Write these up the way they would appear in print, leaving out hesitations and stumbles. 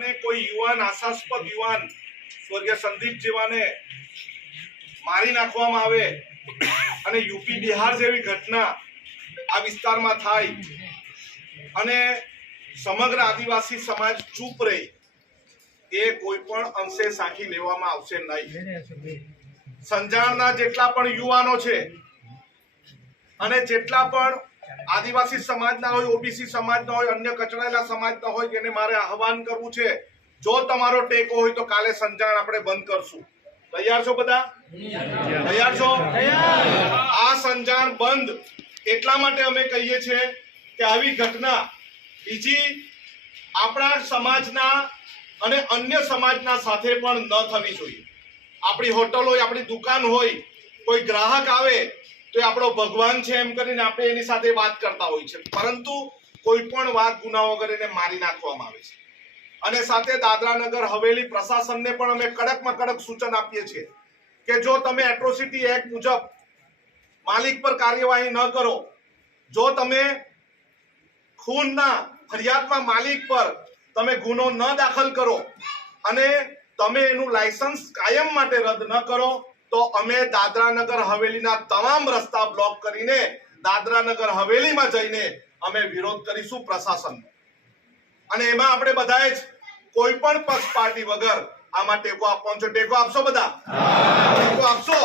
કોઈ યુવાન આશાસ્પદ યુવાન સ્વર્ગીય સંદીપ જેવાને મારી નાખવામાં આવે અને યુપી બિહાર જેવી ઘટના આ વિસ્તારમાં થાય અને સમગ્ર આદિવાસી સમાજ ચૂપ રહે એ કોઈ પણ અંશે સાખી લેવામાં આવશે નહીં। સંજાણના જેટલા પણ યુવાનો છે અને જેટલા પણ આદિવાસી સમાજના હોય, ઓબીસી સમાજના હોય, અન્ય કચડાયેલા સમાજના હોય, તેને મારે આહવાન કરવું છે, જો તમારો ટેકો હોય તો કાલે સંજાણ આપણે બંધ કરશું। તૈયાર છો બધા? તૈયાર છો? આ સંજાણ બંધ એટલા માટે અમે કહીએ છીએ કે આવી ઘટના બીજી આપણા સમાજના અને અન્ય સમાજના સાથે પણ ન થવી જોઈએ। આપણી હોટલ હોય, આપણી દુકાન હોય, કોઈ ગ્રાહક આવે તો એ આપણો ભગવાન છે એમ કરીને આપણે એની સાથે વાત કરતા હોય છે, પરંતુ કોઈ પણ વાત ગુના વગર એને મારી નાખવામાં આવે છે। અને સાથે દાદરા નગર હવેલી પ્રશાસનને પણ અમે કડકમાં કડક સૂચન આપીએ છીએ કે જો તમે એટ્રોસિટી એક્ટ મુજબ માલિક પર કાર્યવાહી ન કરો, જો તમે ખૂનના ફરિયાદમાં માલિક પર તમે ગુનો ન દાખલ કરો અને તમે એનું લાયસન્સ કાયમ માટે રદ ન કરો તો અમે દાદરા નગર હવેલીના તમામ રસ્તા બ્લોક કરીને દાદરા નગર હવેલીમાં જઈને અમે વિરોધ કરીશું પ્રશાસનનો। અને એમાં આપણે બધાએ જ કોઈ પણ પક્ષ પાર્ટી વગર આમાં ટેકો આપવાનો છે। ટેકો આપશો બધા? ટેકો આપશો?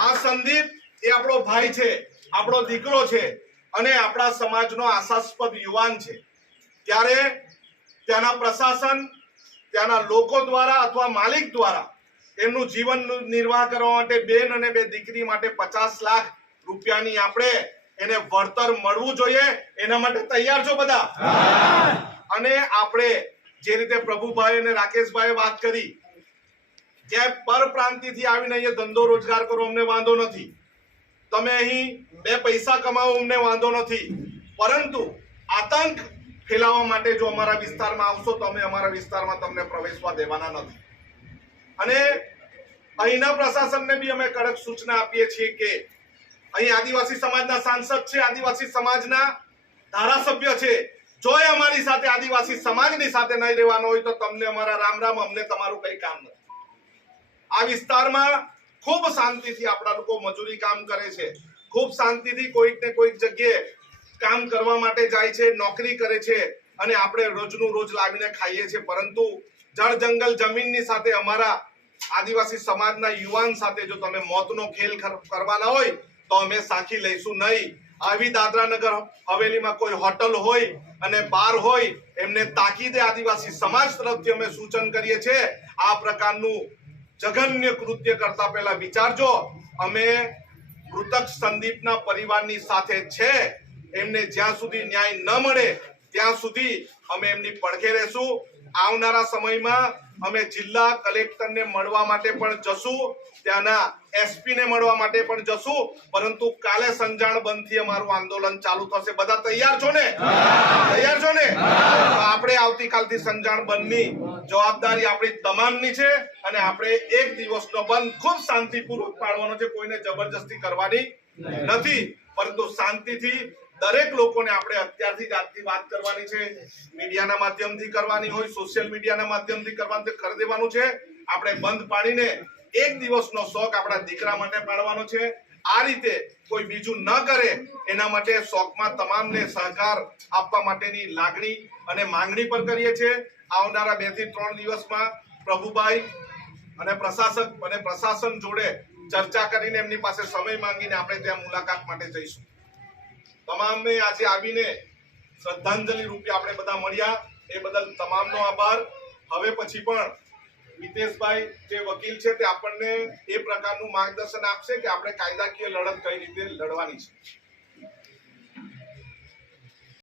આ સંદીપ એ આપણો ભાઈ છે, આપણો દીકરો છે અને આપણા સમાજનો આશાસ્પદ યુવાન છે। ત્યારે ત્યાંના પ્રશાસન, ત્યાંના લોકો દ્વારા અથવા માલિક દ્વારા એમનું જીવન નિર્વાહ કરવા માટે બેન અને બે દીકરી માટે 50 લાખ રૂપિયાની આપણે એને વળતર મળવું જોઈએ। એના માટે તૈયાર છો બધા? અને આપણે જે રીતે પ્રભુભાઈ અને રાકેશભાઈ વાત કરી કે પરપ્રાંતિથી આવીને અહીંયા ધંધો રોજગાર કરો, અમને વાંધો નથી, તમે અહીં 2 પૈસા કમાવો, અમને વાંધો નથી, પરંતુ આતંક ફેલાવવા માટે જો અમારા વિસ્તારમાં આવશો તો અમે અમારા વિસ્તારમાં તમને પ્રવેશવા દેવાના નથી। અને અહીંના પ્રશાસનને બી અમે કડક સૂચના આપીએ છીએ કે અહીં આદિવાસી સમાજના સાંસદ છે, આદિવાસી સમાજના ધારાસભ્ય છે, જો એ અમારી સાથે આદિવાસી સમાજની સાથે નહીં રહેવાનો હોય તો તમને અમારા રામ રામ, અમને તમારું કઈ કામ નથી। આ વિસ્તારમાં ખૂબ શાંતિથી આપણા લોકો મજૂરી કામ કરે છે, ખૂબ શાંતિથી કોઈક ને કોઈક જગ્યાએ કામ કરવા માટે જાય છે, નોકરી કરે છે અને આપણે રોજનું રોજ લાવીને ખાઈએ છીએ, પરંતુ જળ જંગલ જમીનની સાથે અમારા આદિવાસી સમાજના યુવાન સાથે જો તમે મોતનો ખેલ કરવાના હોય તો અમે સાખી લઈશું નહીં। આવી દાદરા નગર હવેલીમાં કોઈ હોટલ હોય અને બાર હોય, એમને તાકીદે આદિવાસી સમાજ તરફથી અમે સૂચન કરીએ છીએ, આ પ્રકારનું જઘન્ય કૃત્ય કરતા પહેલા વિચારજો। અમે મૃતક સંદીપના પરિવારની સાથે છે, એમને જ્યાં સુધી ન્યાય ન મળે ત્યાં સુધી અમે એમની પડખે રહેશું। આવનારા સમયમાં અમે જિલ્લા કલેક્ટરને મળવા માટે પણ જશું, ત્યાંના એસપી ને મળવા માટે પણ જશું, પરંતુ કાલે સંજાણ બંધથી અમારું આંદોલન ચાલુ થશે। બધા તૈયાર છો ને? તૈયાર છો ને? આપણે આવતીકાલથી સંજાણ બંધની જવાબદારી આપણી તમામની છે અને આપણે 1 દિવસનો બંધ ખૂબ શાંતિપૂર્વક પાડવાનો છે, કોઈને જબરજસ્તી કરવાની નથી, પરંતુ શાંતિથી દરેક લોકોને આપણે અત્યારથી જ આજથી વાત કરવાની છે, મીડિયાના માધ્યમથી કરવાની હોય, સોશિયલ મીડિયાના માધ્યમથી કરવાનું કરી દેવાનું છે। આપણે બંધ પાડીને 1 દિવસનો શોખ આપણા દીકરા માટે પાડવાનો છે। આ રીતે કોઈ બીજું ન કરે એના માટે શોખમાં તમામને સહકાર આપવા માટેની લાગણી અને માંગણી પણ કરીએ છીએ। આવનારા 2 થી 3 દિવસમાં પ્રભુભાઈ અને પ્રશાસક અને પ્રશાસન જોડે ચર્ચા કરીને એમની પાસે સમય માંગીને આપણે ત્યાં મુલાકાત માટે જઈશું। તમામે આજે આવીને શ્રદ્ધાંજલિ રૂપે આપણે બધા મળ્યા, એ બદલ તમામનો આભાર। હવે પછી પણ મિતેશભાઈ જે વકીલ છે તે આપણને એ પ્રકારનું માર્ગદર્શન આપશે કે આપણે કાયદાકીય લડત કઈ રીતે લડવાની છે।